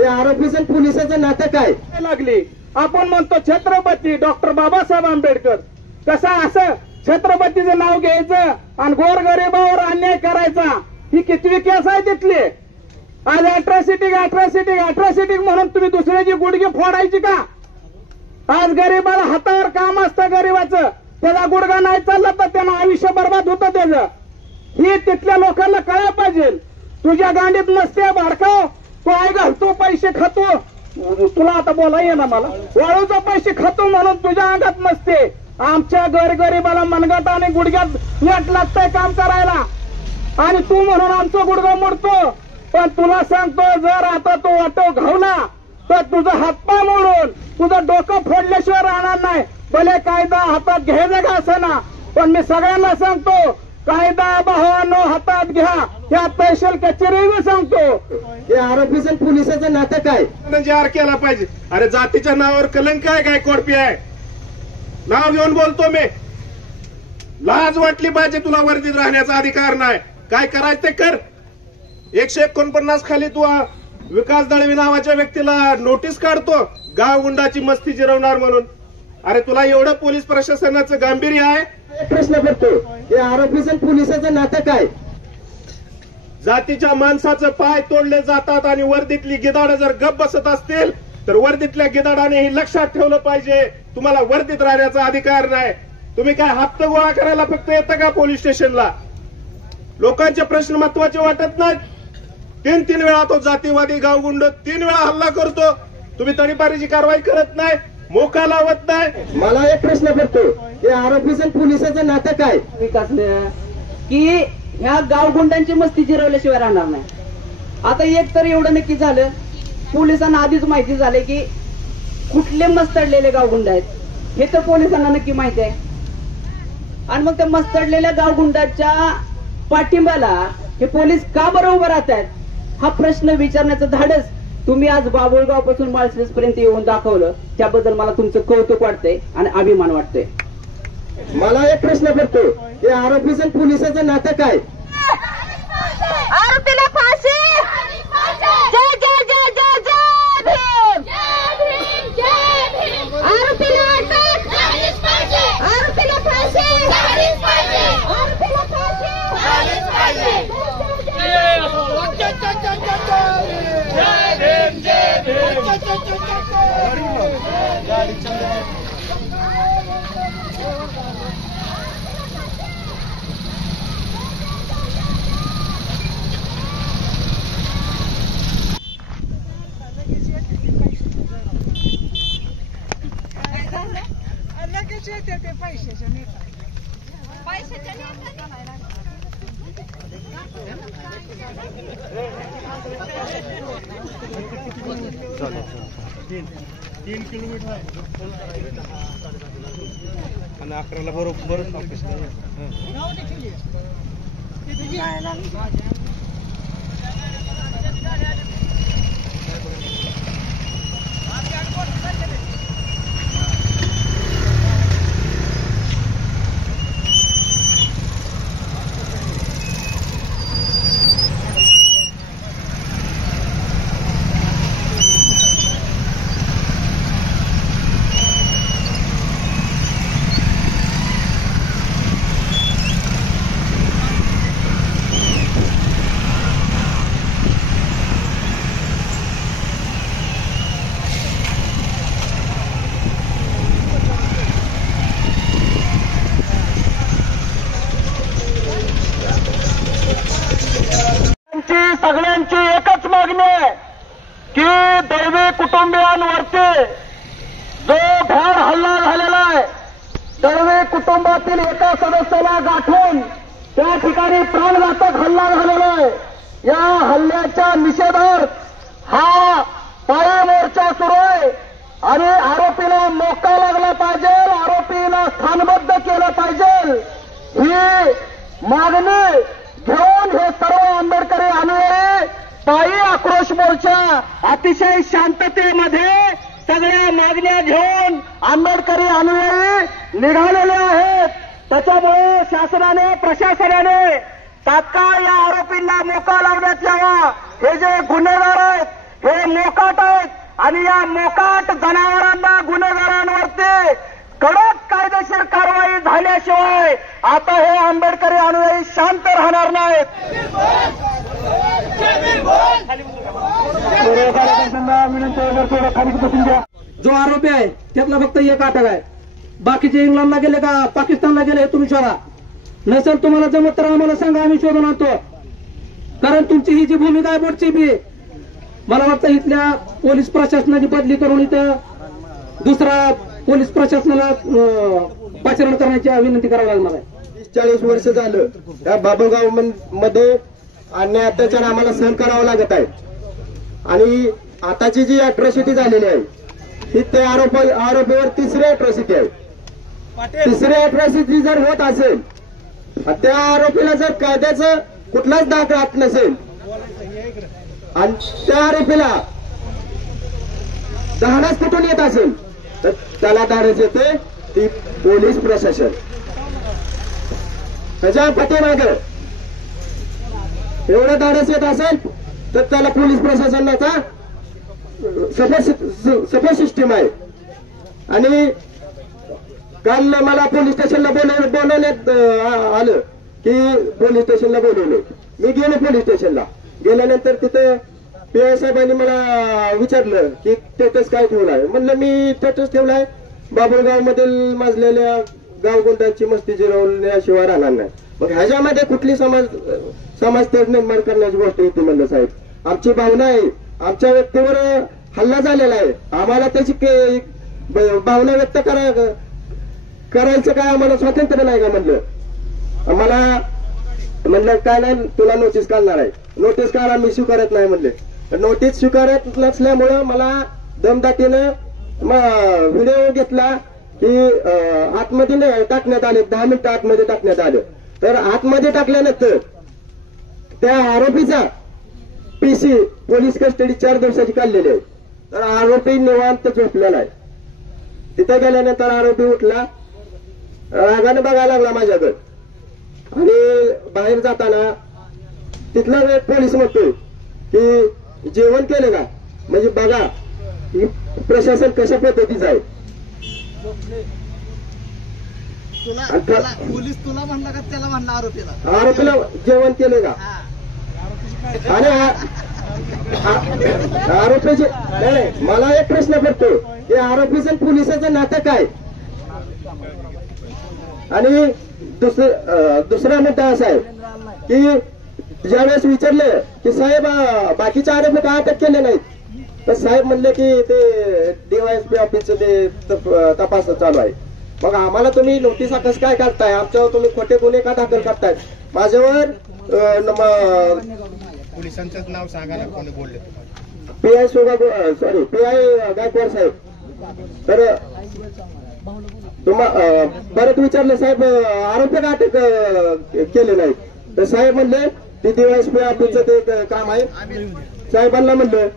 हे आरोपीचं पोलिसाचं नातं काय लागली? आपण म्हणतो छत्रपती डॉक्टर बाबासाहेब आंबेडकर, कसं असं छत्रपतीचं नाव घ्यायचं आणि गोरगरिबावर अन्याय करायचा? ही कितवी केस आहे तिथली? आज अॅट्रॉसिटी म्हणून तुम्ही दुसऱ्याची गुडघे फोडायची का? आज गरीबाला हातावर काम असतं गरीबाचं, त्याचा गुडघा नाही चालला तर त्यानं आयुष्य बर्बाद होतं त्याचं. ही तिथल्या लोकांना कळायला पाहिजे. तुझ्या गांडीत नसते भाडकाव, तो आई घालतो पैसे खातो, तुला आता बोला ये ना मला, वाळूचा पैसे खातो म्हणून तुझ्या अंगात नसते. आमच्या गरीबाला मनगट आणि गुडघ्यात नेट लागतंय काम करायला आणि तू म्हणून आमचं गुडघा मोडतो. पण तुला सांगतो, जर आता तो ऑटो घावला तर तुझं हातपाय मोडून तुझं डोकं फोडल्याशिवाय राहणार नाही. भले कायदा हातात घ्यायचा का असं ना, पण मी सगळ्यांना सांगतो, कायदा भावांनो हातात घ्या. या तहसील कचेरीवर सांगतो. हे आरोपीचं पोलिसाचं नातं काय जाहीर केला पाहिजे. अरे जातीच्या नावावर कलंक आहे काय? कोडपी आहे, नाव घेऊन बोलतो मी. लाज वाटली पाहिजे तुला. वर्दीत राहण्याचा अधिकार नाही. काय करायचं ते कर. 149 खाली तू विकास दळवी नावाच्या व्यक्तीला नोटीस काढतो गाव गुंडाची मस्ती जिरवणार म्हणून. अरे तुला एवढं पोलीस प्रशासनाचं गांभीर्य आहे? प्रश्न करतो, हे आरोपीचं पोलिसाचं नातं काय? जातीच्या माणसाचं पाय तोडले जातात आणि वर्दीतली गिदाडं जर गप बसत असतील तर वर्दीतल्या गिदाडाने हे लक्षात ठेवलं पाहिजे, तुम्हाला वर्दीत राहण्याचा अधिकार नाही. तुम्ही काय हप्ते गोळा करायला फक्त येतं का पोलीस स्टेशनला? लोकांचे प्रश्न महत्वाचे वाटत नाहीत? 3 वेळा तो जातीवादी गावगुंड 3 वेळा हल्ला करतो, तुम्ही तडीपारीची कारवाई करत नाही, मोका लावत नाही. मला एक प्रश्न करतो, हे आरोपीचं पोलिसाचं नातं काय? विकास की ह्या गावगुंडांची मस्ती जिरवल्याशिवाय राहणार नाही. आता एक तर एवढं नक्की झालं, पोलिसांना आधीच माहिती झाले की कुठले मस्तडलेले गावगुंड आहेत हे तर पोलिसांना नक्की माहिती आहे. आणि मग त्या मस्तडलेल्या गावगुंडाच्या पाठिंब्याला हे पोलीस का बरं उभं राहत आहेत हा प्रश्न विचारण्याचं धाडस तुम्ही आज बाबुळगाव पासून माळशिरस पर्यंत येऊन दाखवलं. त्याबद्दल मला तुमचं कौतुक वाटतंय आणि अभिमान वाटतंय. मला एक प्रश्न करतो, हे आरोपीचं पोलिसाचं नातं काय? आरोपीला फाशी. जय जय जय जय जय भीम. आरोपीला अटक. आरोपीला फाशी. आरोपीला फाशी. लगेच येते ते पैशाच्या नेता. तीन किलोमीटर आणि 11ला बरोबर ऑफिस. सगळ्यांची एकच मागणी आहे की दळवी कुटुंबियांवरती जो भ्याड हल्ला झालेला आहे, दळवी कुटुंबातील एका सदस्याला गाठून त्या ठिकाणी प्राणघातक हल्ला झालेला आहे. या हल्ल्याच्या निषेधार्थ हा पायी मोर्चा सुरू आहे आणि आरोपीला मोका लागला पाहिजे, आरोपीला स्थानबद्ध केलं पाहिजे. ही मागणी घेऊन हे सर्व आंबेडकरी अनुयायी पायी आक्रोश मोर्चा अतिशय शांततेमध्ये सगळ्या मागण्या घेऊन आंबेडकरी अनुयायी निघालेले आहेत. त्याच्यामुळे शासनाने प्रशासनाने तात्काळ या आरोपींना मोका लावण्यात यावा. हे जे गुन्हेगार आहेत हे मोकाट आहेत आणि या मोकाट जनावरांना गुन्हेगारांवरती कडक कायदेशीर कारवाई झाल्याशिवाय आता हे आंबेडकरी अनुयायी शांत राहणार नाहीत. जो आरोपी आहे त्यातला फक्त एक अटक आहे. बाकीचे इंग्लंडला गेले का पाकिस्तानला गेले हे तुम्ही शोधा. नसेल तुम्हाला जमत तर आम्हाला सांगा, आम्ही शोधून आणतो. कारण तुमची ही जी भूमिका आहे बोटची बी मला वाटतं इथल्या पोलीस प्रशासनाची बदली करून इथं दुसरा पोलीस प्रशासनाला पाचारण करण्याची विनंती करावी लागणार आहे. 40 वर्ष झालं त्या बाबुळगाव मध्ये अन्याय अत्याचार आम्हाला सहन करावं लागत आहे. आणि आताची जी अॅट्रॉसिटी झालेली आहे ही त्या आरोपीवर तिसरी अॅट्रॉसिटी आहे. तिसरी अॅट्रॉसिटी जर होत असेल, त्या आरोपीला जर कायद्याचं कुठलाच दाग राहत नसेल आणि त्या आरोपीला धाडस कुठून येत असेल तर त्याला धाडस येते ती पोलीस प्रशासन. त्याच्या पाठीमागे एवढं धाडस येत असेल तर त्याला पोलीस प्रशासनाचा सपोर्ट सिस्टीम आहे. आणि काल मला पोलीस स्टेशनला बोलवण्यात आलं की पोलीस स्टेशनला बोलवलं. मी गेलो पोलीस स्टेशनला. गेल्यानंतर तिथं पीआय साहेबांनी मला विचारलं की स्टेटस काय ठेवलाय. म्हणलं मी स्टेटस ठेवलाय बाबुळगाव मधील माजलेल्या गावगुंडांची मस्ती जिरवल्याशिवाय राहणार नाही. मग ह्याच्यामध्ये कुठली समाज तेढ निर्माण करण्याची गोष्ट येते म्हणलं साहेब. आमची भावना आहे, आमच्या व्यक्तीवर हल्ला झालेला आहे, आम्हाला त्याची भावना व्यक्त करायचं काय आम्हाला स्वातंत्र्य नाही का म्हणलं. आम्हाला म्हणलं काय नाही तुला नोटीस काढणार आहे. नोटीस काढा मी स्वीकारत नाही म्हणले. नोटीस स्वीकारत नसल्यामुळं मला दमदाटीनं व्हिडिओ घेतला की आतमध्ये टाकण्यात आले. 10 मिनिटं आतमध्ये टाकण्यात आलं. तर आतमध्ये टाकल्यानंतर त्या आरोपीचा पीसी पोलीस कस्टडी 4 दिवसाची काढलेली आहे. तर आरोपी निवांत झोपलेला आहे. तिथं गेल्यानंतर आरोपी उठला, रागाने बघायला लागला माझ्याकडे. आणि बाहेर जाताना तिथला एक पोलीस म्हणतोय की जेवण केलं का, म्हणजे बघा ही प्रशासन कशा पद्धतीचं आहे. पोलीस तुला म्हणला का त्याला म्हणला आरोपीला? आरोपीला जेवण केलं का. आणि आरोपीचे नाही, मला एक प्रश्न पडतो की आरोपीचं पोलिसाचं नातं काय. आणि दुसरा मुद्दा असा आहे की ज्यावेळेस विचारले की साहेब बाकीचे आरोपी का अटक केले नाहीत, तर साहेब म्हणले की ते डीवायएसपी ऑफिसचं ते तपास चालू आहे. मग आम्हाला तुम्ही नोटीस कसं काय काढताय, आमच्यावर तुम्ही खोटे गुन्हे का दाखल करताय. माझ्यावर पोलिसांचंच नाव सांगा ना कोणी बोलले. पीआय पीआय गायकवाड साहेब. तर परत विचारलं साहेब आरोपी का अटक केले नाही, तर साहेब म्हणले ते डीवायएसपी ऑफिसचं ते काम आहे. साहेबांना म्हणलं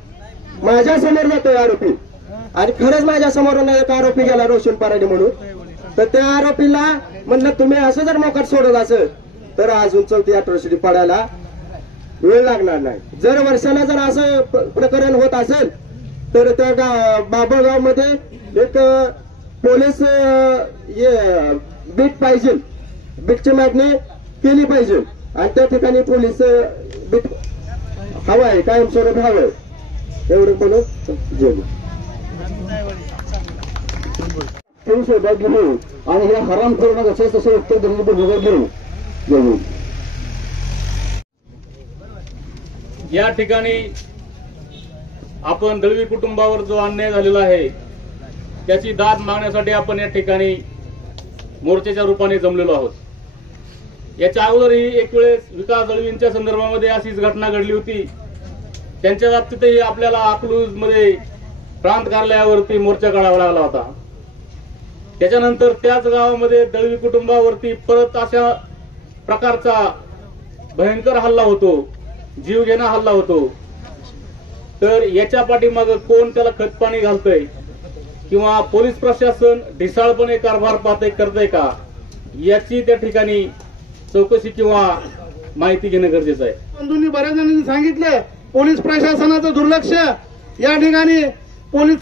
माझ्या समोर जातोय आरोपी, आणि खरंच माझ्या समोरून एक आरोपी गेला रोशन पराडे म्हणून. तर त्या आरोपीला म्हणलं तुम्ही असं जर मोकाट सोडत असेल तर अजून 4थी अॅट्रॉसिटी पडायला वेळ लागणार नाही. जर वर्षाला जर असं प्रकरण होत असेल तर त्या बाबुळगाव मध्ये एक पोलीस बीट पाहिजे, बीटची मागणी केली पाहिजे. आणि त्या ठिकाणी पोलीस बीट हवं आहे, कायमस्वरूपी हवं आहे. एवढं बोलून जेवू घेऊ आणि हे हराम करू नका तसं उत्तर घेऊ. या ठिकाणी आपण दळवी कुटुंबावर जो अन्याय झालेला आहे त्याची दाद मागण्यासाठी आपण या ठिकाणी मोर्चाच्या रूपाने जमलेलो आहोत. याच्या अगोदरही एक वेळेस विकास दळवींच्या संदर्भामध्ये अशीच घटना घडली होती. त्यांच्या बाबतीतही आपल्याला अकलूज मध्ये प्रांत कार्यालयावरती मोर्चा काढावा लागला होता. त्याच्यानंतर त्याच गावामध्ये दळवी कुटुंबावरती परत अशा प्रकारचा भयंकर हल्ला होतो, जीवघेणा हल्ला होतो. तर याच्या पाठीमागं कोण त्याला खतपाणी घालतंय किंवा पोलीस प्रशासन ढिसाळपणे कारभार करतंय का, याची त्या ठिकाणी चौकशी किंवा माहिती घेणं गरजेचं आहे. बंधूंनी बऱ्याच जणांनी सांगितलं पोलीस प्रशासनाचं दुर्लक्ष या ठिकाणी पोलीस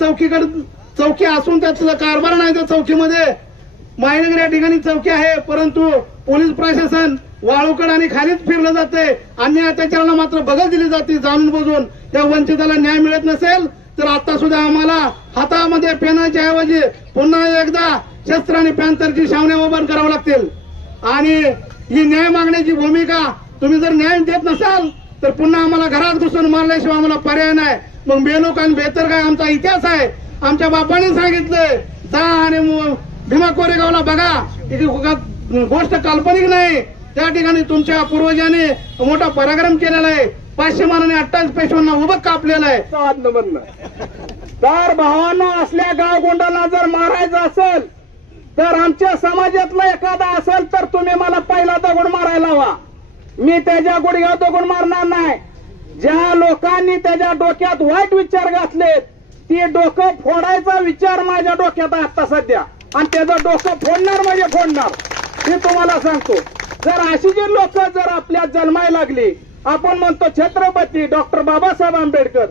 चौकी असून त्याचा कारभार नाही त्या चौकीमध्ये. मायनगर या ठिकाणी चौकी आहे, परंतु पोलीस प्रशासन वाळूकड आणि खालीच फिरलं जाते. अन्याय अत्याचाराला मात्र बगल दिली जाते. जाणून बुजून त्या वंचिताला न्याय मिळत नसेल तर आता सुद्धा आम्हाला हातामध्ये पेनाच्या ऐवजी पुन्हा एकदा शस्त्र आणि पॅन्थरची छावण्या उभार करावं लागतील. आणि ही न्याय मागण्याची भूमिका तुम्ही जर न्याय देत नसाल तर पुन्हा आम्हाला घरात घुसून मारल्याशिवाय आम्हाला पर्याय नाही. मग बेलोक आणि बेहतर काय आमचा इतिहास आहे. आमच्या बापाने सांगितलंय जा आणि भीमा कोरेगावला बघा. ही गोष्ट काल्पनिक नाही. त्या ठिकाणी तुमच्या पूर्वजांनी मोठा पराक्रम केलेला आहे. 500 मानाने 28 पेशव्यांना उभं कापलेलं आहे. तर भावांनो, असल्या गावगुंडाला जर मारायचं असेल तर आमच्या समाजातला एखादा असेल तर तुम्ही मला पहिला दगड मारायला हवा. मी त्याच्या गुडघ्यावर दगड मारणार नाही. ज्या लोकांनी त्याच्या डोक्यात वाईट विचार घातलेत ती डोकं फोडायचा विचार माझ्या डोक्यात आहे आता सध्या. आणि त्याचं डोकं फोडणार म्हणजे फोडणार हे तुम्हाला सांगतो. जर अशी जी लोक जर आपल्या जन्मायला लागली, आपण म्हणतो छत्रपती डॉक्टर बाबासाहेब आंबेडकर,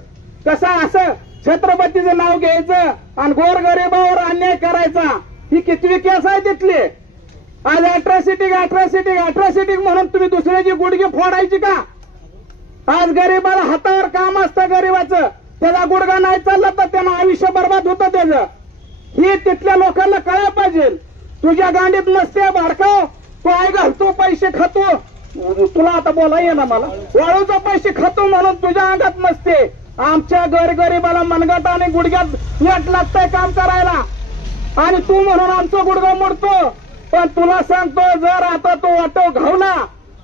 कसं असं छत्रपतीचं नाव घ्यायचं आणि गोरगरिबावर अन्याय करायचा, ही कितवी केस आहे तिथली. आज अॅट्रॉसिटी म्हणून तुम्ही दुसऱ्याची गुडघे फोडायची का? आज गरीबाला हातावर काम असतं गरीबाचं, त्याचा गुडघा नाही चालला तर त्यानं आयुष्य बर्बाद होतं त्याचं. ही तिथल्या लोकांना कळायला पाहिजे. तुझ्या गांडीत नसते भाडकाव, तू आई घालतो पैसे खातो, तुला आता बोला ये ना मला, वाळूचा पैसे खातो म्हणून तुझ्या अंगात नसते. आमच्या गरीबाला मनगट आणि गुडघ्यात नेट लागतंय काम करायला आणि तू म्हणून आमचं गुडघा मोडतो. पण तुला सांगतो जर आता तो वाटो घावला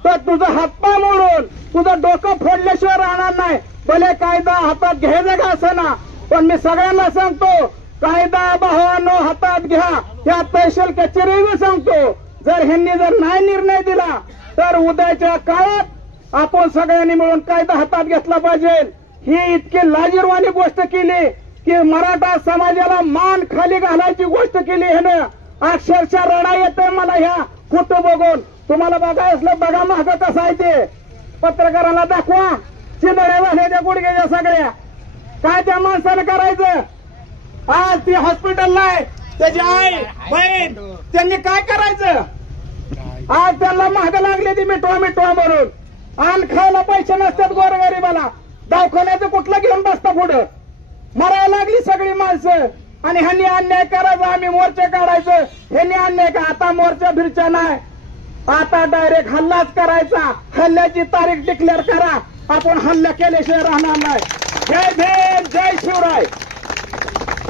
तर तुझं हातपाय मोडून तुझं डोकं फोडल्याशिवाय राहणार नाही. भले कायदा हातात घ्यायचा का असं ना, पण मी सगळ्यांना सांगतो कायदा भावांनो हातात घ्या. त्या तहसील कचेरीवर सांगतो जर ह्यांनी जर नाही निर्णय दिला तर उद्याच्या काळात आपण सगळ्यांनी मिळून कायदा हातात घेतला पाहिजे. ही इतकी लाजिरवाणी गोष्ट केली की मराठा समाजाला मान खाली घालायची गोष्ट केली ह्यानं. अक्षरशः रडा येते मला ह्या फोटो बघून. तुम्हाला बघाय असलं बघा महाग कसं आहे ते. पत्रकारांना दाखवा चिंदड्या झाल्याच्या गुडघ्याच्या सगळ्या. काय त्या माणसानं करायचं? आज ती हॉस्पिटलला आहे, त्याची आई बहीण त्यांनी काय करायचं? आज त्यांना महाग लागले ती मिठवा म्हणून. आणि खायला पैसे नसतात गोरगरिबाला. दवाखान्याचं कुठलं घेऊन बसता पुढं. मरायला लागली सगळी माणसं आणि ह्यांनी अन्याय करायचा, आम्ही मोर्चे काढायचं. ह्यांनी अन्याय का? आता मोर्चा फिरचा नाही, आता डायरेक्ट हल्लाच करायचा. हल्ल्याची तारीख डिक्लेअर करा. आपण हल्ला केल्याशिवाय राहणार नाही. जय भीम, जय शिवराय.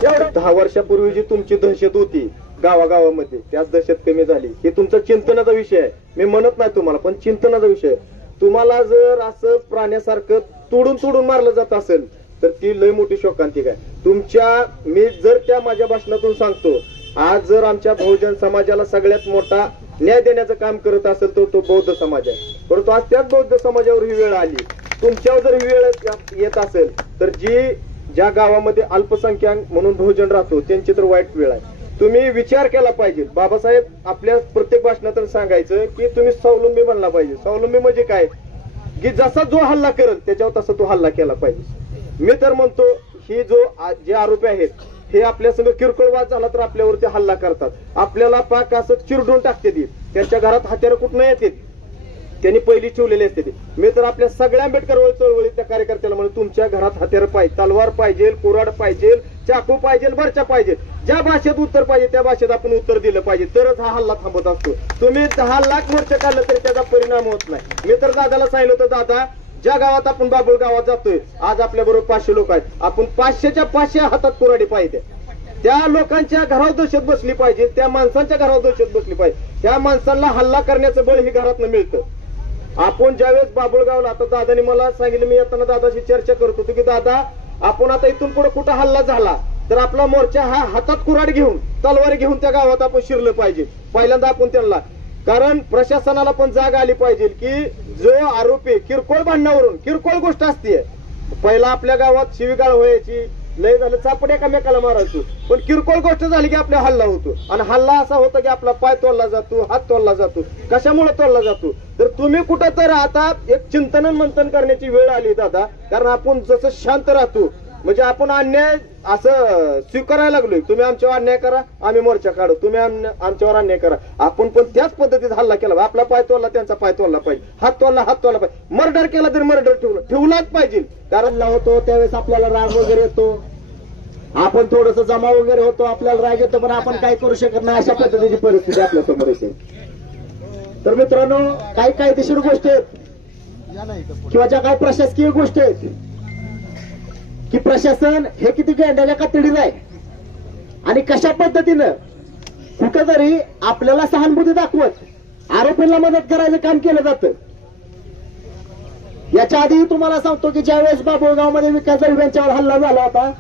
एवढं 10 वर्षापूर्वी जी तुमची दहशत होती गावागावामध्ये, त्याच दहशत कमी झाली. हे तुमचा चिंतनाचा विषय आहे. मी म्हणत नाही तुम्हाला, पण चिंतनाचा विषय आहे. तुम्हाला जर असं प्राण्यासारखं तोडून मारलं जात असेल तर ती लय मोठी शोकांतिक आहे तुमच्या. मी जर त्या माझ्या भाषणातून सांगतो, आज जर आमच्या बहुजन समाजाला सगळ्यात मोठा न्याय देण्याचं काम करत असेल तर तो बौद्ध समाज आहे. परंतु आज त्याच बौद्ध समाजावर ही वेळ आली. तुमच्यावर जर ही वेळ येत असेल तर ज्या गावामध्ये अल्पसंख्याक म्हणून बहुजन राहतो त्यांची तर वाईट वेळ आहे. तुम्ही विचार केला पाहिजे. बाबासाहेब आपल्या प्रत्येक भाषणातून सांगायचं की तुम्ही स्वावलंबी बनला पाहिजे. स्वावलंबी म्हणजे काय? की जसा जो हल्ला करेल त्याच्यावर तसा तो हल्ला केला पाहिजे. मी तर म्हणतो ही जे आरोपी आहेत हे आपल्या संग किरकोळ वाद झाला तर आपल्यावरती हल्ला करतात. आपल्याला पाक असं चिरडून टाकते ती. त्यांच्या घरात हत्यारं कुठनं येते त्यांनी पहिली ठेवलेली असते ती. मी तर आपल्या सगळ्या आंबेडकर चळवळीतल्या कार्यकर्त्याला म्हणून तुमच्या घरात हत्यारं पाहिजे, तलवार पाहिजे, कुऱ्हाड पाहिजे, चाकू पाहिजे, बर्चा पाहिजे. ज्या भाषेत उत्तर पाहिजे त्या भाषेत आपण उत्तर दिलं पाहिजे, तरच हा हल्ला थांबत असतो. तुम्ही 10 लाख मोर्चे काढलं तरी त्याचा परिणाम होत नाही. मी तर दादाला सांगितलं होतं, दादा ज्या गावात आपण बाबुळ गावात जातोय आज आपल्या बरोबर 500 लोक आहेत, आपण 500च्या 500 हातात कुऱ्हाडी पाहिजे. त्या लोकांच्या घरावर दहशत बसली पाहिजे, त्या माणसांच्या घरावर दहशत बसली पाहिजे. त्या माणसांना हल्ला करण्याचं बळ हे घरातनं मिळतं. आपण ज्यावेळेस बाबुळगावला, आता दादाने मला सांगितलं, मी येताना दादाशी चर्चा करत होतो की दादा आपण आता इथून पुढे कुठं हल्ला झाला तर आपला मोर्चा हा हातात कुऱ्हाड घेऊन तलवारी घेऊन त्या गावात आपण शिरलं पाहिजे. पहिल्यांदा आपण त्यांना, कारण प्रशासनाला पण जाग आली पाहिजे की जो आरोपी किरकोळ भांडणावरून, किरकोळ गोष्ट असते, पहिला आपल्या गावात शिवीगाळ व्हायची, लय झालं चापड एकामेकाला मारायचो, पण किरकोळ गोष्ट झाली की आपला हल्ला होतो. आणि हल्ला असा होता की आपला पाय तोडला जातो, हात तोडला जातो. कशामुळे तोडला जातो? तर तुम्ही कुठं तर आता एक चिंतन मंथन करण्याची वेळ आली दादा. कारण आपण जसं शांत राहतो, म्हणजे आपण अन्याय असं स्वीकारायला लागलोय. तुम्ही आमच्यावर अन्याय करा, आम्ही मोर्चा काढू, तुम्ही आमच्यावर अन्याय करा. आपण पण त्याच पद्धतीत हल्ला केला. आपला पाय तोडला, त्यांचा पाय तोडला पाहिजे, हात तोडला पाहिजे. मर्डर केला तरी मर्डर ठेवलाच पाहिजे. कारण होतो त्यावेळेस आपल्याला राग वगैरे येतो, आपण थोडस जमा वगैरे होतो, आपल्याला राग येतो, पण आपण काय करू शकत नाही. अशा पद्धतीची परिस्थिती आपल्या समोर येते. तर मित्रांनो, काही कायदेशीर गोष्टी आहेत किंवा ज्या काही प्रशासकीय गोष्टी आहेत की प्रशासन हे किती गेंड्याच्या कातडीला आहे आणि कशा पद्धतीनं कुठेतरी आपल्याला सहानुभूती दाखवत आरोपींना मदत करायचं काम केलं जातं. याच्या आधी तुम्हाला सांगतो की ज्यावेळेस बाभुळगावमध्ये विकास दळवी यांच्यावर हल्ला झाला होता,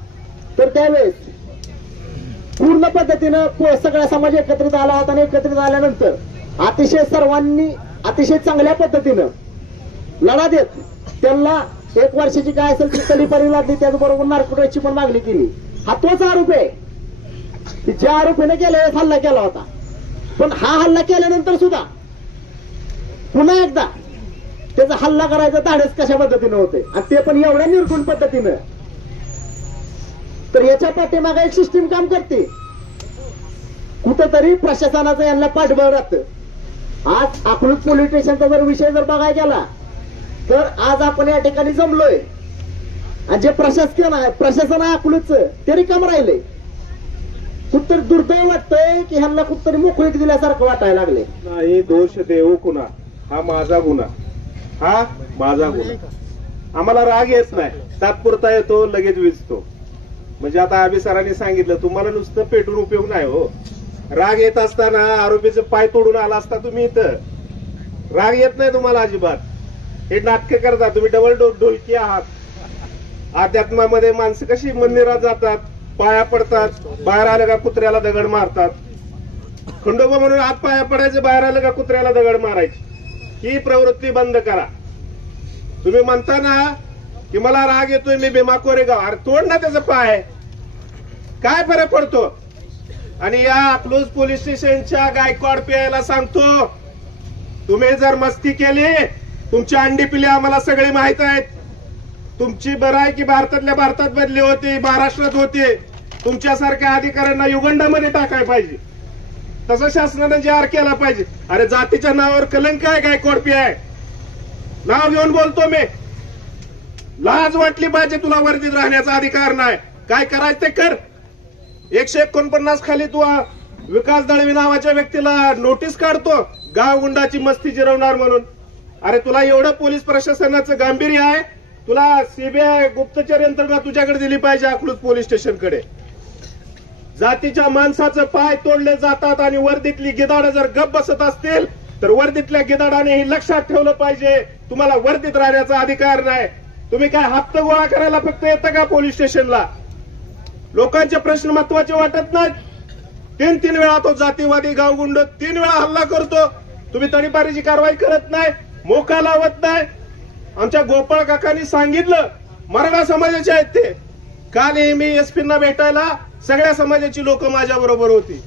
तर त्यावेळेस पूर्ण पद्धतीनं सगळा समाज एकत्रित आला होता आणि एकत्रित आल्यानंतर अतिशय सर्वांनी अतिशय चांगल्या पद्धतीनं लढा देत त्यांना 1 वर्षाची काय असेल ती तडीपारी लागली, त्याचबरोबर नार्कोटिक्सची पण मागणी केली. हा तोच आरोप आहे की ज्या आरोपीने गेल्या हल्ला केला होता. पण हा हल्ला केल्यानंतर सुद्धा पुन्हा एकदा त्याचा हल्ला करायचा धाडस कशा पद्धतीनं होते, आणि ते पण एवढ्या निर्गुण पद्धतीनं. तर याच्या पाठीमागे एक सिस्टीम काम करते. कुठंतरी प्रशासनाचं यांना पाठबळ राहतं. आज अकलूज पोलीस स्टेशनचा जर विषय जर बघायला गेला तर आज आपण या ठिकाणी जमलोय आणि जे प्रशासन आहे अकलूजचं ते रिकाम राहिलंय. कुठतरी दुर्दैव वाटतंय की ह्यांना कुठतरी मोकळीक दिल्यासारखं वाटायला लागले. नाही दोष देऊ कुणा, हा माझा गुन्हा, हा माझा गुन्हा. आम्हाला राग येत नाही, तात्पुरता येतो, लगेच विजतो. म्हणजे आता आम्ही सरांनी सांगितलं, तुम्हाला नुसतं पेटून उपयोग नाही हो. राग येत असताना आरोपीचे पाय तोडून आला असता तुम्ही इथं. राग येत नाही तुम्हाला अजिबात. हे नाटकं करता तुम्ही, डबल ढोलकी आहात. अध्यात्मामध्ये माणसं कशी मंदिरात जातात, पाया पडतात, बाहेर आलं का कुत्र्याला दगड मारतात. खंडोबा म्हणून आत पाया पडायचं, बाहेर आलं का कुत्र्याला दगड मारायची. ही प्रवृत्ती बंद करा. तुम्ही म्हणता ना की मला राग येतोय, मी भीमा कोरेगाव, अरे तोड ना त्याचा पाय, काय फरक पडतो. आणि या अकलूज पोलीस स्टेशनच्या गायकवाड पीआयला सांगतो, तुम्ही जर मस्ती केली, तुमची अंडी पिली आम्हाला सगळी माहित आहेत. तुमची बरं आहे की भारतातल्या भारतात बदली होती, महाराष्ट्रात होती. तुमच्यासारख्या अधिकाऱ्यांना युगंडामध्ये टाकायला पाहिजे. तसं शासनानं जाहीर केला पाहिजे. अरे जातीच्या नावावर कलंक आहे गायकवाड पीआय, नाव घेऊन बोलतो मी. लाज वाटली पाहिजे तुला. वर्दीत राहण्याचा अधिकार नाही, काय करायचं ते कर. 149 खाली तू विकास दळवी नावाच्या व्यक्तीला नोटीस काढतो गाव गुंडाची मस्ती जिरवणार म्हणून. अरे तुला एवढं पोलीस प्रशासनाचं गांभीर्य आहे, तुला सीबीआय गुप्तचर यंत्रणा तुझ्याकडे दिली पाहिजे अकलूज पोलीस स्टेशनकडे. जातीच्या माणसाचं पाय तोडले जातात आणि वर्दीतली गिधाडं जर गप बसत असतील तर वर्दीतल्या गिधाडाने हे लक्षात ठेवलं पाहिजे, तुम्हाला वर्दीत राहण्याचा अधिकार नाही. तुम्ही काय हप्ता गोळा करायला फक्त येतं का पोलीस स्टेशनला? लोकांचे प्रश्न महत्वाचे वाटत नाहीत. 3 वेळा तो जातीवादी गावगुंड 3 वेळा हल्ला करतो, तुम्ही तडीपारीची कारवाई करत नाही, मोका लावत नाही. आमच्या गोपाळ काकांनी सांगितलं, मराठा समाजाचे आहेत ते. काल मी एसपींना भेटायला सगळ्या समाजाची लोक माझ्या बरोबर होती.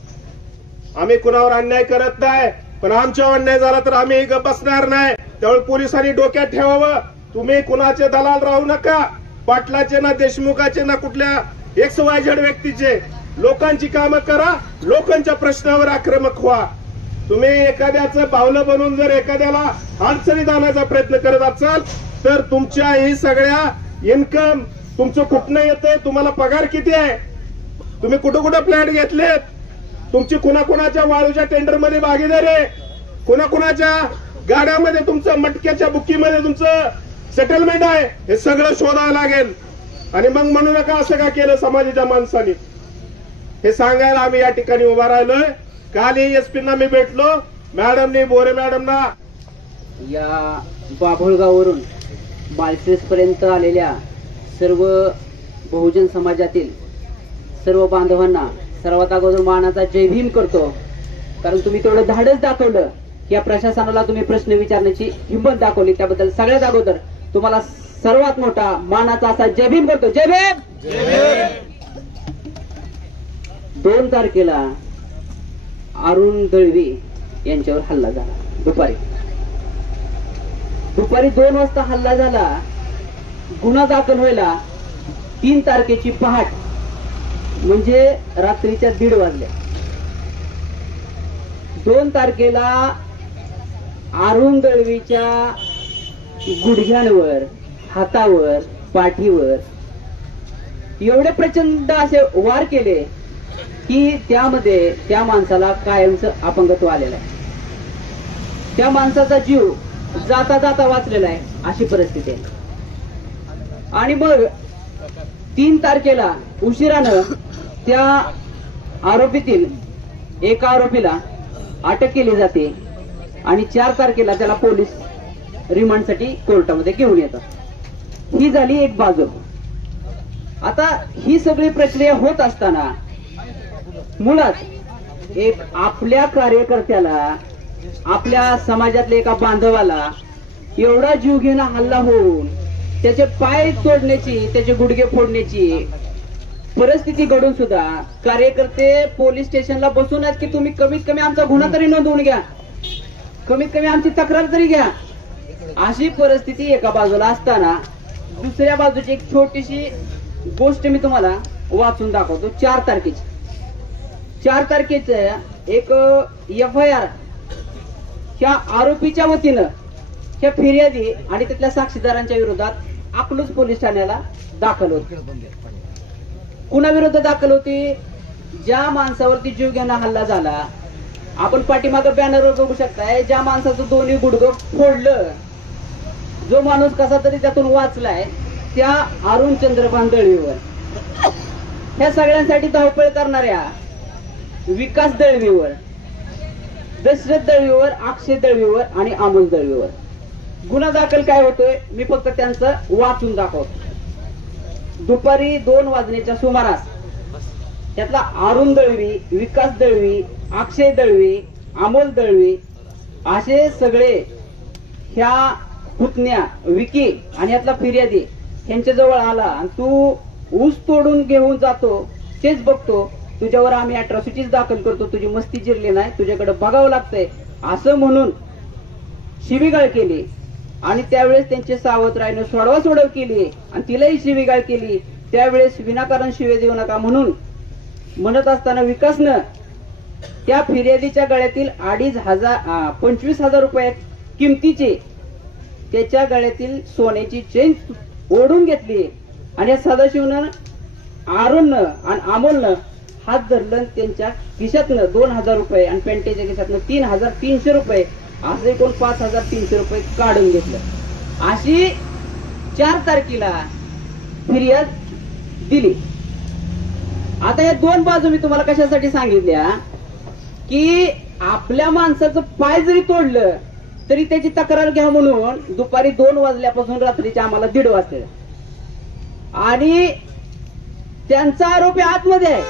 आम्ही कुणावर अन्याय करत नाही, पण आमच्यावर अन्याय झाला तर आम्ही गप बसणार नाही. त्यामुळे पोलिसांनी डोक्यात ठेवावं, तुम्ही कुणाचे दलाल राहू नका. पाटलाचे ना देशमुखाचे ना कुठल्या XYZ व्यक्तीचे. लोकांची कामं करा, लोकांच्या प्रश्नावर आक्रमक व्हा. तुम्ही एखाद्याचं पावलं बनवून जर एखाद्याला अडचणीत आणण्याचा प्रयत्न करत असाल तर तुमच्या ही सगळ्या इन्कम तुमचं कुठनं येतंय, तुम्हाला पगार किती आहे, तुम्ही कुठं कुठं फ्लॅट घेतलेत, तुमची कुणाकुणाच्या वाळूच्या टेंडरमध्ये भागीदारी आहे, कुणाकुणाच्या गाड्यामध्ये तुमचं मटक्याच्या बुकीमध्ये तुमचं सेटलमेंट आहे, हे सगळं शोधावं लागेल. आणि मग म्हणू नका असं का केलं समाजाच्या माणसाने. हे सांगायला आम्ही या ठिकाणी उभा राहिलोय. काल एसपींना मी भेटलो, मॅडमनी बोरे मॅडमना या बाभुळगाववरून माळशिरस पर्यंत आलेल्या सर्व बहुजन समाजातील सर्व बांधवांना सर्वात अगोदर मानाचा जय भीम करतो. कारण तुम्ही तेवढं धाडस दाखवलं, या प्रशासनाला तुम्ही प्रश्न विचारण्याची हिंमत दाखवली, त्याबद्दल सगळ्यात अगोदर तुम्हाला सर्वात मोठा मानाचा असा जय भीम करतो. जय भीम. 2 तारखेला अरुण दळवी यांच्यावर हल्ला झाला. दुपारी 2 वाजता हल्ला झाला. गुन्हा दाखल व्हायला 3 तारखेची पहाट म्हणजे रात्रीच्या 1:30 वाजल्या. 2 तारखेला अरुण दळवीच्या गुडघ्यांवर, हातावर, पाठीवर एवढे प्रचंड असे वार केले की त्यामध्ये त्या माणसाला कायमचं अपंगत्व आलेलं आहे. त्या माणसाचा जीव जाता जाता वाचलेला आहे अशी परिस्थिती आहे. आणि मग 3 तारखेला उशिरानं त्या आरोपीतील एका आरोपीला अटक केली जाते आणि 4 तारखेला त्याला पोलीस रिमांडसाठी कोर्टामध्ये घेऊन येतात. ही झाली एक बाजू. आता ही सगळी प्रक्रिया होत असताना मुळात एक आपल्या कार्यकर्त्याला, आपल्या समाजातल्या एका बांधवाला एवढा जीवघेणा हल्ला होऊन त्याचे पाय तोडण्याची, त्याचे गुडघे फोडण्याची परिस्थिती घडून सुद्धा कार्यकर्ते पोलीस स्टेशनला बसून आहेत की तुम्ही कमीत कमी आमचा गुन्हा तरी नोंदवून घ्या, कमीत कमी आमची तक्रार तरी घ्या, अशी परिस्थिती एका बाजूला असताना दुसऱ्या बाजूची एक छोटीशी गोष्ट मी तुम्हाला वाचून दाखवतो. 4 तारखेची 4 तारखेचं एक FIR ह्या आरोपीच्या वतीनं ह्या फिर्यादी आणि तिथल्या साक्षीदारांच्या विरोधात अकलूज पोलीस ठाण्याला दाखल होती. कुणाविरुद्ध दाखल होती? ज्या माणसावरती जीवघेणा हल्ला झाला, आपण पाठीमागं बॅनरवर बघू शकताय, ज्या माणसाचं दोन्ही गुडघं फोडलं, जो माणूस कसा तरी त्यातून वाचलाय, त्या अरुण चंद्रभान दळवीवर, ह्या सगळ्यांसाठी धावपळ करणाऱ्या विकास दळवीवर, दशरथ दळवीवर, अक्षय दळवीवर आणि अमोल दळवीवर गुन्हा दाखल काय होतोय मी फक्त त्यांचं वाचून दाखवतो. दुपारी 2 वाजण्याच्या सुमारास त्यातला अरुण दळवी, विकास दळवी, अक्षय दळवी, अमोल दळवी असे सगळे ह्या पुतण्या विकी आणि यातला फिर्यादी यांच्या जवळ आला आणि तू ऊस तोडून घेऊन जातो, तेच बघतो, तुझ्यावर आम्ही अॅट्रॉसिटीज दाखल करतो, तुझी मस्ती जिरली नाही, तुझ्याकडे बघावं लागतंय असं म्हणून शिवीगाळ केली. आणि त्यावेळेस त्यांचे सावत्राईने सोडवासोडव केली आणि तिलाही शिवीगाळ केली. त्यावेळेस विनाकारण शिवे देऊ नका म्हणून म्हणत असताना विकासनं त्या फिर्यादीच्या गळ्यातील 25,000 रुपये किमतीची त्याच्या गळ्यातील सोन्याची चेन ओढून घेतली आणि या सदाशिवनं, अरुणनं आणि अमोलनं हात धरलं, त्यांच्या खिशातनं 2,000 रुपये आणि पेंटेच्या खिशातनं 3,300 रुपये असं एकूण 5,300 रुपये काढून घेतलं. अशी 4 तारखेला फिर्याद दिली. आता या 2 बाजू मी तुम्हाला कशासाठी सांगितल्या की आपल्या माणसाचं पाय जरी तोडलं तरी त्याची तक्रार घ्या म्हणून दुपारी 2 वाजल्यापासून रात्रीच्या आम्हाला 1:30 वाजले आणि त्यांचा आरोपी आतमध्ये आहे,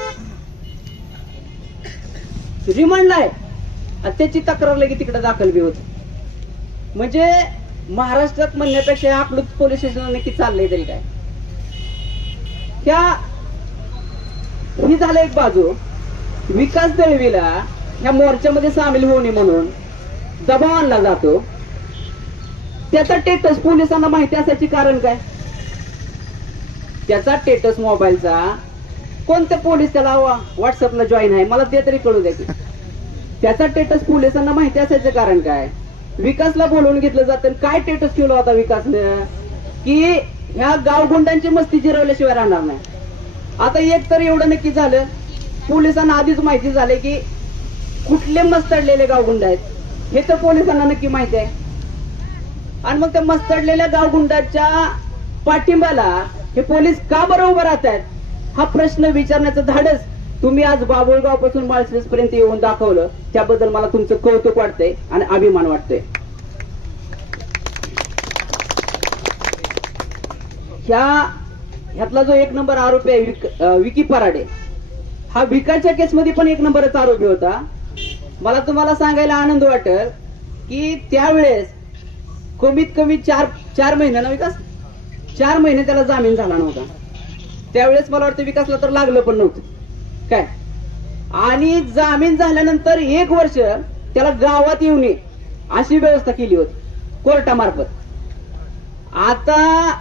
रिमांडला आहे, त्याची तक्रार लगेच तिकडे दाखल बी होती. म्हणजे महाराष्ट्रात म्हणण्यापेक्षा अकलूज पोलीस स्टेशन नक्की चाललंय तरी काय. ही झालं एक बाजू. विकास दळवीला ह्या मोर्चामध्ये सामील होऊ नये म्हणून दबाव आणला जातो. त्याचा स्टेटस पोलिसांना माहिती असायची कारण काय? त्याचा स्टेटस मोबाईलचा कोणते पोलीस त्याला व्हॉट्सअपला जॉईन आहे मला ते तरी कळू द्या की त्याचा स्टेटस पोलिसांना माहिती असायचं कारण काय? विकासला बोलवून घेतलं जातं. काय स्टेटस केलं होता विकासनं की ह्या गावगुंडांची मस्ती जिरवल्याशिवाय राहणार नाही. आता एक तर एवढं नक्की झालं, पोलिसांना आधीच माहिती झाले की कुठले मस्तडलेले गावगुंड आहेत हे तर पोलिसांना नक्की माहिती आहे. आणि मग त्या मस्तडलेल्या गावगुंडाच्या पाठिंब्याला हे पोलीस का बरं उभं राहतात हा प्रश्न विचारण्याचं धाडस तुम्ही आज बाबुळगाव पासून माळशिरस पर्यंत येऊन दाखवलं. त्याबद्दल मला तुमचं कौतुक वाटतंय आणि अभिमान वाटतोय. ह्यातला जो 1 नंबर आरोपी आहे विकी पराडे, हा विकासच्या केसमध्ये पण 1 नंबरचा आरोपी होता. मला तुम्हाला सांगायला आनंद वाटेल की त्यावेळेस कमीत कमी 4 महिने ना विकास 4 महिने त्याला जामीन झाला नव्हता. त्यावेळेस मला वाटतं विकासला तर लागलं पण नव्हतं काय. आणि जामीन झाल्यानंतर 1 वर्ष त्याला गावात येऊ नये अशी व्यवस्था केली होती कोर्टामार्फत. आता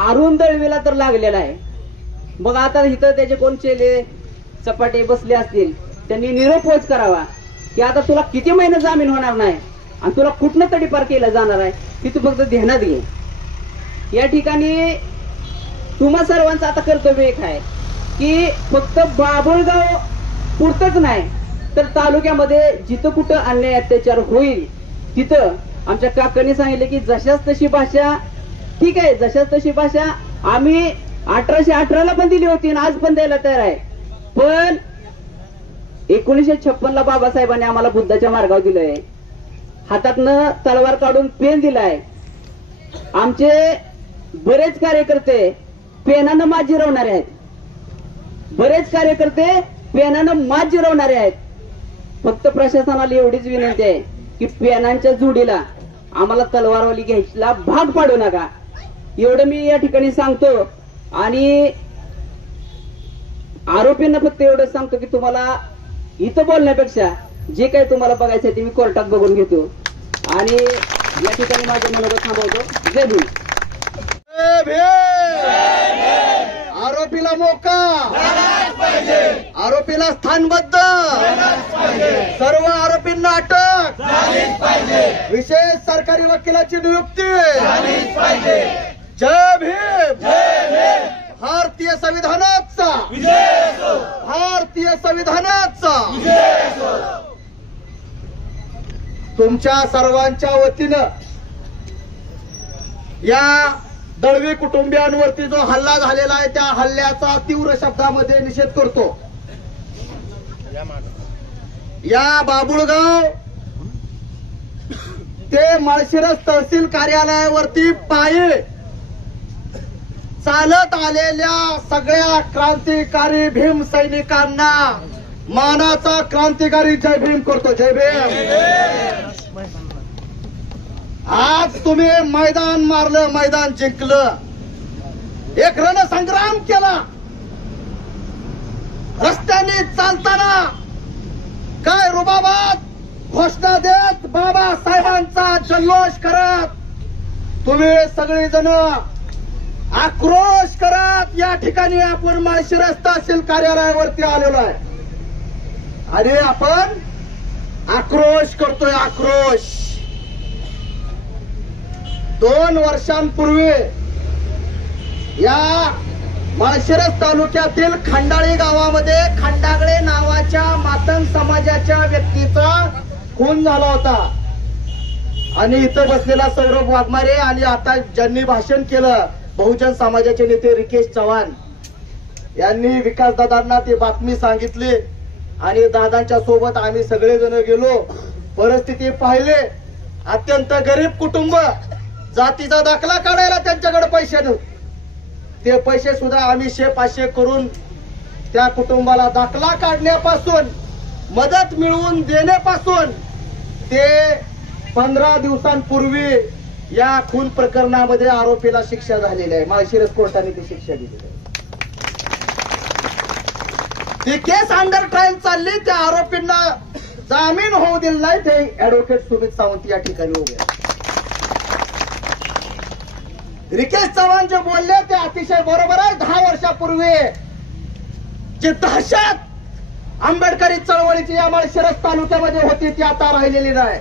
अरुण दळवीला तर लागलेला आहे मग आता इथं त्याचे कोण चेले चपाटे बसले असतील, त्यांनी निरोपोच करावा की आता तुला किती महिने जामीन होणार नाही आणि तुला कुठनं तडीपार केलं जाणार आहे ती तू फक्त ध्यानात घे. या ठिकाणी तुम्हा सर्वांचं आता कर्तव्य एक आहे की फक्त बाभुळगाव पुरतच नाही तर तालुक्यामध्ये जिथं कुठं अन्याय अत्याचार होईल तिथं आमच्या काकांनी सांगितले की जशाच तशी भाषा, ठीक आहे, जशाच तशी भाषा आम्ही 1818ला पण दिली होती आणि आज पण द्यायला तयार आहे. पण 1956ला बाबासाहेबांनी आम्हाला बुद्धाच्या मार्गावर दिलंय, हातातनं तलवार काढून पेन दिलाय. आमचे बरेच कार्यकर्ते पेनानं मात जिरवणारे आहेत, बरेच कार्यकर्ते पेनानं मात जिरवणारे आहेत. फक्त प्रशासनाला एवढीच विनंती आहे की पेनांच्या जोडीला आम्हाला तलवारवाली घ्यायला भाग पाडू नका, एवढं मी या ठिकाणी सांगतो. आणि आरोपींना फक्त एवढं सांगतो की तुम्हाला इथं बोलण्यापेक्षा जे काही तुम्हाला बघायचं आहे ते मी कोर्टात बघून घेतो. आणि या ठिकाणी माझं मनोगत थांबवतो. जय भीम. आरोपीला मोका, आरोपीला स्थानबद्ध, सर्व आरोपींना अटक, विशेष सरकारी वकिलाची नियुक्ती. जय भीम. भारतीय संविधानाचा, भारतीय संविधानाचा. तुमच्या सर्वांच्या वतीनं या दळवी कुटुंबियांवरती जो हल्ला झालेला आहे त्या हल्ल्याचा तीव्र शब्दामध्ये निषेध करतो. या बाबुळगाव ते माळशिरस तहसील कार्यालयावरती पायी चालत आलेल्या सगळ्या क्रांतिकारी भीम सैनिकांना मानाचा क्रांतिकारी जय भीम करतो. जय भीम. आज तुम्ही मैदान मारलं, मैदान जिंकलं, एक रणसंग्राम केला. रस्त्याने चालताना काय रुबाबात घोषणा देत बाबासाहेबांचा जल्लोष करत तुम्ही सगळेजण आक्रोश करत या ठिकाणी आपण माळशिरस तहसील कार्यालयावरती आलेलो आहे आणि आपण आक्रोश करतोय. आक्रोश 2 वर्षांपूर्वी या माळशिरस तालुक्यातील खंडाळी गावामध्ये खंडागळे नावाच्या मातंग समाजाच्या व्यक्तीचा खून झाला होता आणि इथं बसलेला सौरभ वाघमारे आणि आता ज्यांनी भाषण केलं बहुजन समाजाचे नेते रिकेश चव्हाण यांनी विकासदादांना ती बातमी सांगितली आणि दादांच्या सोबत आम्ही सगळेजण गेलो. परिस्थिती पाहिले, अत्यंत गरीब कुटुंब, जातीचा दाखला काढायला त्यांच्याकडे पैसे नव्हते. ते पैसे सुद्धा आम्ही 100-500 करून त्या कुटुंबाला दाखला काढण्यापासून मदत मिळवून देण्यापासून ते 15 दिवसांपूर्वी या खून प्रकरणामध्ये आरोपीला शिक्षा झालेली आहे. माळशिरस कोर्टाने ती शिक्षा दिलेली आहे. ती केस अंडर ट्रायल चालली, त्या आरोपींना जामीन होऊ दिला नाही. ते ऍडव्होकेट सुमित सावंत या ठिकाणी उभे. रिकेश चव्हाण जे बोलले ते अतिशय बरोबर आहे. 10 वर्षापूर्वी जी दहशत आंबेडकरी चळवळीची या माळशिरस तालुक्यामध्ये होती ती आता राहिलेली नाही.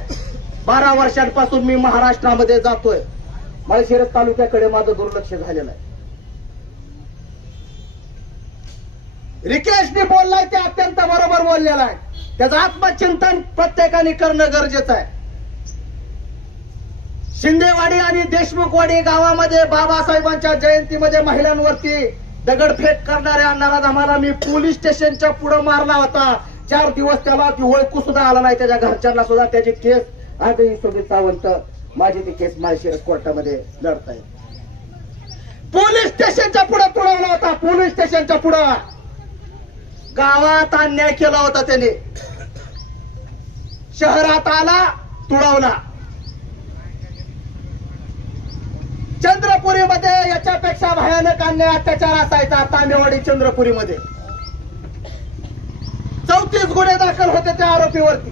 12 वर्षांपासून मी महाराष्ट्रामध्ये जातोय, माळशिरस तालुक्याकडे माझं दुर्लक्ष झालेलं आहे. रिकेशने बोललाय ते अत्यंत बरोबर बोललेलं आहे. त्याचं आत्मचिंतन प्रत्येकाने करणं गरजेचं आहे. शिंदेवाडी आणि देशमुखवाडी गावामध्ये बाबासाहेबांच्या जयंतीमध्ये महिलांवरती दगडफेक करणाऱ्या नराधमाला मी पोलीस स्टेशनच्या पुढे मारला होता. 4 दिवस त्याला ती ओळखू सुद्धा आला नाही. त्याच्या घरच्यांना सुद्धा त्याची केस आजही सुमित सावंत माझी ती केस माळशिरस कोर्टामध्ये लढतायत. पोलीस स्टेशनच्या पुढे तुडवला होता. पोलीस स्टेशनच्या पुढे गावात अन्याय केला होता त्याने. शहरात आला, तुडवला. चंद्रपुरीमध्ये याच्यापेक्षा भयानक अन्याय अत्याचार असायचा. तांबेवाडी चंद्रपुरीमध्ये 34 गुन्हे दाखल होते त्या आरोपीवरती.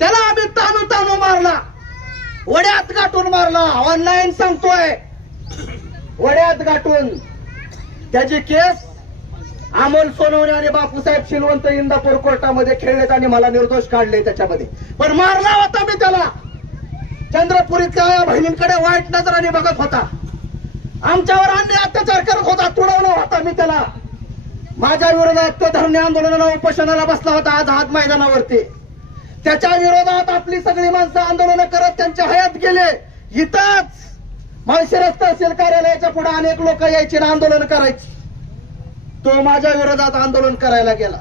त्याला आम्ही ताणू ताणू मारला, वड्यात गाठून मारला. ऑनलाईन सांगतोय, वड्यात गाठून त्याची केस अमोल सोनवणे आणि बापूसाहेब शिलवंत इंदापूर कोर्टामध्ये खेळलेत आणि मला निर्दोष काढले त्याच्यामध्ये. पण मारला होता मी त्याला. चंद्रपुरीतल्या या बहिणींकडे वाईट नजराने बघत होता, आमच्यावर अन्याय अत्याचार करत होता, तुडवला होता मी त्याला. माझ्या विरोधात तो धरणे आंदोलनाला उपोषणाला बसला होता आज हात मैदानावरती. त्याच्या विरोधात आपली सगळी माणसं आंदोलन करत त्यांच्या हयात गेले. इथंच माळशिरस तहसील कार्यालयाच्या पुढे अनेक लोक यायचे ना आंदोलन करायचे. तो माझ्या विरोधात आंदोलन करायला गेला.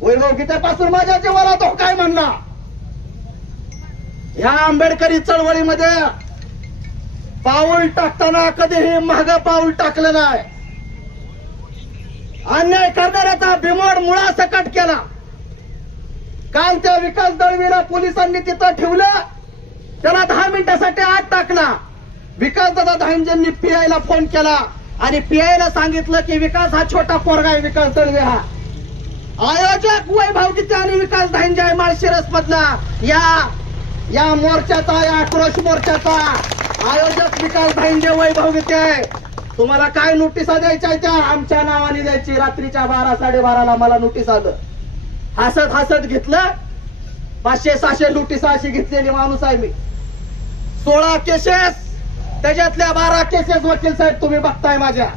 वैभव गीतेपासून माझ्या जीवाला तो काय म्हणला. या आंबेडकरी चळवळीमध्ये पाऊल टाकताना कधीही मागं पाऊल टाकलं नाही. अन्याय करणाऱ्याचा बिमोड मुळासकट केला. काल त्या विकास दळवीला पोलिसांनी तिथं ठेवलं, त्याला 10 मिनिटासाठी आत टाकला. विकासदादा धांजेंनी पीआयला फोन केला आणि पीआयला सांगितलं की विकास हा छोटा पोरगा आहे, विकास दळवे हा. आयोजक वैभव गीते आणि विकास धांजे आहे माळशिरस मधला या मोर्चाचा, या आक्रोश मोर्चाचा आयोजक विकास धांजे वैभव गीते आहे. तुम्हाला काय नोटिसा द्यायच्या त्या आमच्या नावाने द्यायची. रात्रीच्या 12-12:30 मला नोटीस आलं. हसत हसत घेतलं. 500-600 नोटिसा अशी घेतलेली माणूस आहे मी. 16 केसेस, त्याच्यातल्या 12 केसेस वकील साहेब तुम्ही बघताय माझ्या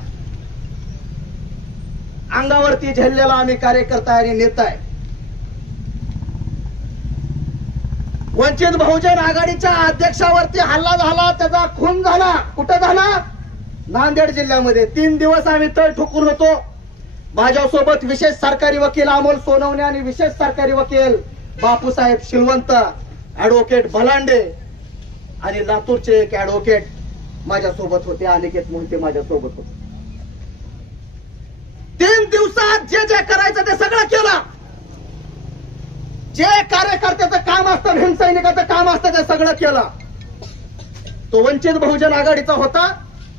अंगावरती झेललेला आम्ही कार्यकर्ता आणि नेता आहे. वंचित बहुजन आघाडीच्या अध्यक्षावरती हल्ला झाला, त्याचा खून झाला. कुठं झाला? नांदेड जिल्ह्यामध्ये. 3 दिवस आम्ही तळ ठोकून होतो. माझ्यासोबत विशेष सरकारी वकील अमोल सोनवणे आणि विशेष सरकारी वकील बापूसाहेब शिलवंत, ऍडव्होकेट भलांडे आणि लातूरचे एक ऍडव्होकेट माझ्यासोबत होते, अनिकेत मोहिते माझ्यासोबत होते. 3 दिवसात जे जे करायचं ते सगळं केलं. जे कार्यकर्त्याचं काम असतं, भीमसैनिकाचं काम असतं ते सगळं केलं. तो वंचित बहुजन आघाडीचा होता,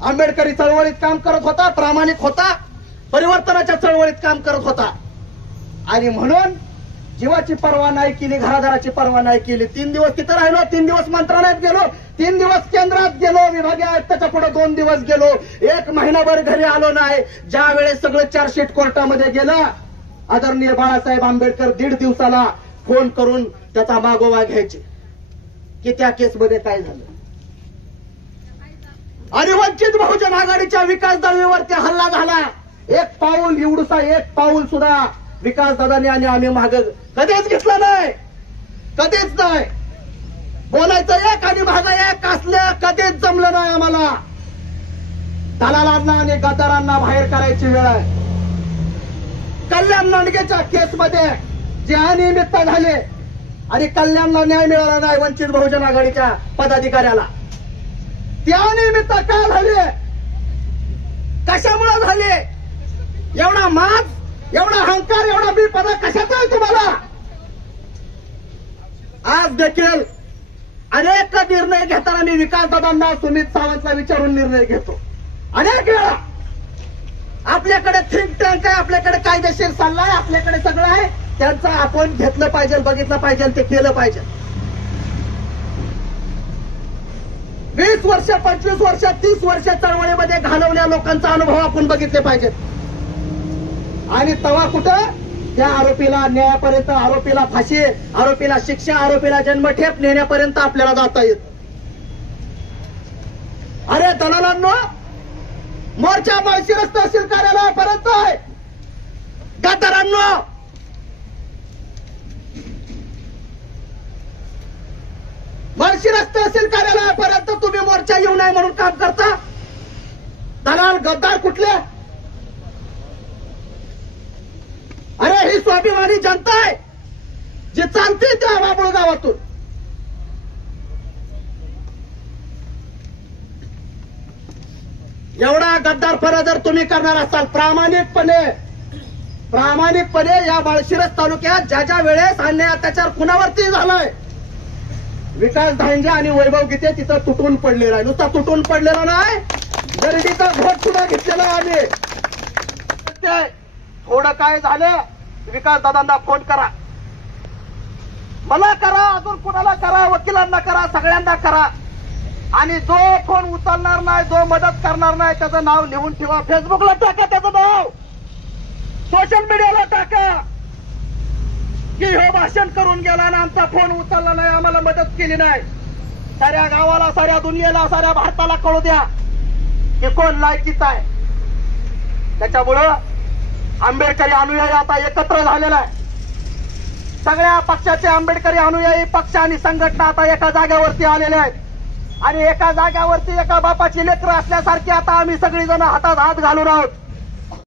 आंबेडकरी चळवळीत काम करत होता, प्रामाणिक होता, परिवर्तनाच्या चळवळीत काम करत होता. आणि म्हणून जीवाची पर्वा नाही केली, घरादाराची पर्वा नाही केली. 3 दिवस तिथं राहिलो, 3 दिवस मंत्रालयात गेलो, 3 दिवस केंद्रात गेलो, विभागीय आयुक्ताच्या पुढे 2 दिवस गेलो, 1 महिनाभर घरी आलो नाही. ज्या वेळेस सगळं चार्जशीट कोर्टामध्ये गेलं, आदरणीय बाळासाहेब आंबेडकर 1.5 दिवसाला फोन करून त्याचा मागोवा घ्यायचे की त्या केसमध्ये काय झालं. आणि वंचित बहुजन आघाडीच्या विकास दळवीवरती हल्ला झाला. 1 पाऊल, एवढूसा 1 पाऊल सुद्धा विकास दादांनी आणि आम्ही माग कधीच घेतलं नाही, कधीच नाही. बोलायचं 1 आणि माग 1 असलं कधीच जमलं नाही आम्हाला. दलालांना आणि गद्दारांना बाहेर करायची वेळ आहे. कल्याण लांडगेच्या केसमध्ये जे अनियमित झाले आणि कल्याणला न्याय मिळाला नाही वंचित बहुजन आघाडीच्या पदाधिकाऱ्याला, ते अनियमित का झाले, कशामुळे झाले, एवढा माज, एवढा अहंकार, एवढा बीपणा कशाचा आहे तुम्हाला. आज देखील अनेक निर्णय घेताना मी विकासदादांना, सुमित सावंतला विचारून निर्णय घेतो. अनेक वेळा आपल्याकडे थिंक टँक आहे, आपल्याकडे कायदेशीर सल्ला आहे, आपल्याकडे सगळं आहे. त्यांचं आपण घेतलं पाहिजे, बघितलं पाहिजे, ते केलं पाहिजे. 20 वर्ष, 25 वर्ष, 30 वर्ष चळवळीमध्ये घालवल्या लोकांचा अनुभव आपण बघितले पाहिजेत. आणि तवा कुठं त्या आरोपीला न्यायापर्यंत, आरोपीला फाशी, आरोपीला शिक्षा, आरोपीला जन्मठेप नेण्यापर्यंत आपल्याला जाता येत. अरे दलालांनो, मोर्चा माळशिरस तहसील कार्यालयापर्यंत आहे. गद्दारांनो, माळशिरस तहसील कार्यालयापर्यंत तुम्ही मोर्चा येऊ नये म्हणून काम करता. दलाल गद्दार कुठले? अरे ही स्वाभिमानी जनता आहे जी चालते त्या बाबुळ गावातून. एवढा गद्दारपणा जर तुम्ही करणार असाल, प्रामाणिकपणे या माळशिरस तालुक्यात ज्या ज्या वेळेस अन्याय अत्याचार कुणावरती झालाय, विकास धांजे आणि वैभव गीते तिथं तुटून पडलेला आहे. नुसता तुटून पडलेला नाही, गरिबीचा घोट सुद्धा घेतलेला आहे. थोडं काय झालं, विकास दादांना फोन करा, मला करा, अजून कुणाला करा, वकिलांना करा, सगळ्यांना करा. आणि जो फोन उचलणार नाही, जो मदत करणार नाही, त्याचं नाव लिहून ठेवा. फेसबुकला टाका त्याचं नाव, सोशल मीडियाला टाका की हे भाषण करून गेला आणि आमचा फोन उचलला नाही, आम्हाला मदत केली नाही. साऱ्या गावाला, साऱ्या दुनियेला, साऱ्या भारताला कळू द्या की कोण लायकीचा आहे. त्याच्यामुळं आंबेडकरी अनुयायी आता एकत्र झालेला आहे. सगळ्या पक्षाचे आंबेडकरी अनुयायी, पक्ष आणि संघटना आता एका जाग्यावरती आलेले आहेत आणि एका जाग्यावरती एका बापाची लेकरं असल्यासारखी आता आम्ही सगळीजण हातात हात घालून आहोत.